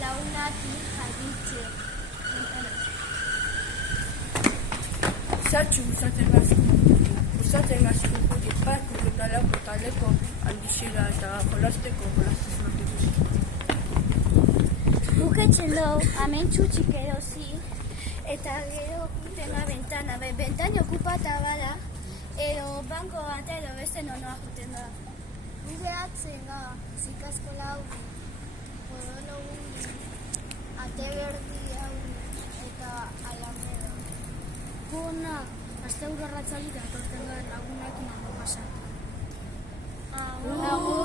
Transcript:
launaki jaditze. Zatxu usatzen mazko parku eta lako taleko handixera eta jolasteko jolastasunak. Buketzen dugu, amentsu txikerozi, eta gero tenga bentana. Bentana okupata bada, edo banko bat edo beste nonoa juten da. Gure atzen da, zikaskola hau, podolo gundi, ate berdi hau, eta alameda. Guna, azte urra ratzalik atorten da lagunak nago pasan. Agur!